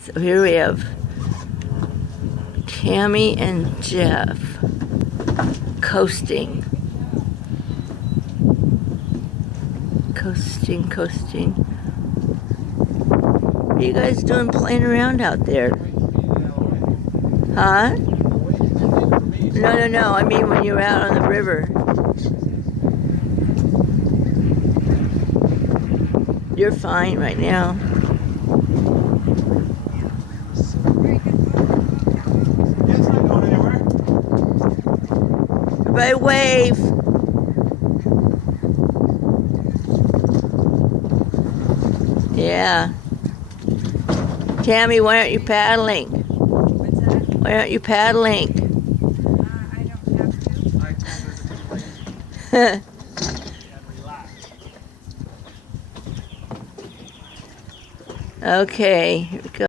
So here we have Tammy and Jeff coasting. Coasting. What are you guys doing playing around out there? Huh? No. I mean when you're out on the river. You're fine right now. Everybody wave. Yeah. Tammy, why aren't you paddling? What's that? Why aren't you paddling? I don't have to. Okay, here we go.